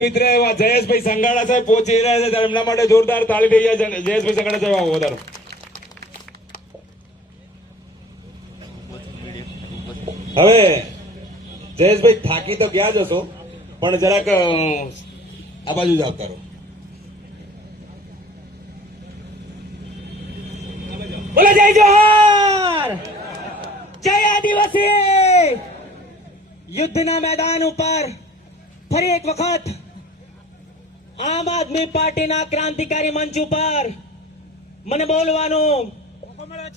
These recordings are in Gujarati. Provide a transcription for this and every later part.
મિત્ર એવા જયેશભાઈ સંગાડા સાહેબ પહોંચી રહ્યા છે ત્યારે એમના માટે જોરદાર તાળી દઈએ. જયેશભાઈ સંગાડા સાહેબ આવો વધારો. હવે જયેશભાઈ થાકી તો ગયા જ હશો પણ જરાક આ બાજુ જ આવતા રહો. બોલો જય જોહાર, જય આદિવાસી. યુદ્ધના મેદાન ઉપર ફરી એક વખત આમ આદમી પાર્ટીના ક્રાંતિકારી મંચ ઉપર મને બોલવાનું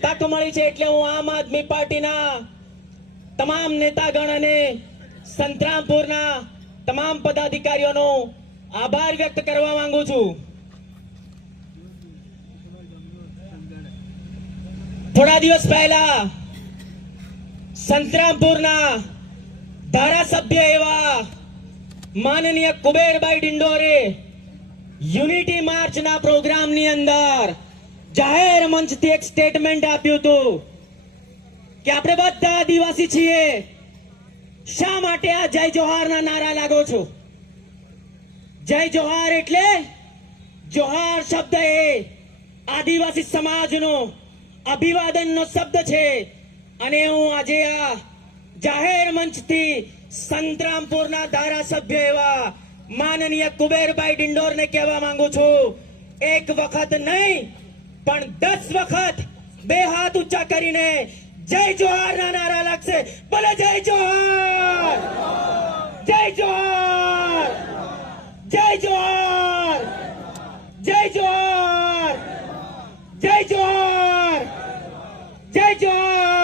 તક મળી છે એટલે હું આમ આદમી પાર્ટીના તમામ નેતાગણ અને સંતરામપુરના તમામ પદાધિકારીઓનો આભાર વ્યક્ત કરવા માંગુ છું. થોડા દિવસ પહેલા સંતરામપુરના ધારાસભ્ય એવા માનનીય કુબેરભાઈ ડિંડોરે યુનિટી માર્ચના પ્રોગ્રામની અંદર જાહેર મંચથી એક સ્ટેટમેન્ટ આપ્યું હતું કે આપણે બધા આદિવાસી છીએ, શા માટે આ જય જોહારના નારા લાગો છો? જય જોહાર એટલે જોહાર શબ્દ એ આદિવાસી સમાજનો અભિવાદનનો શબ્દ છે અને હું આજે આ જાહેર મંચથી સંતરામપુરના ધારાસભ્ય એવા માનનીય કુબેરભાઈ ડિંડોરને કહેવા માંગુ છું, એક વખત નહીં પણ 10 વખત બે હાથ ઊંચા કરીને જય જોહારના નારા લાગશે. બોલે જય જોહાર, જય જોહાર, જય જોહાર, જય જોહાર, જય જોહાર, જય જોહાર.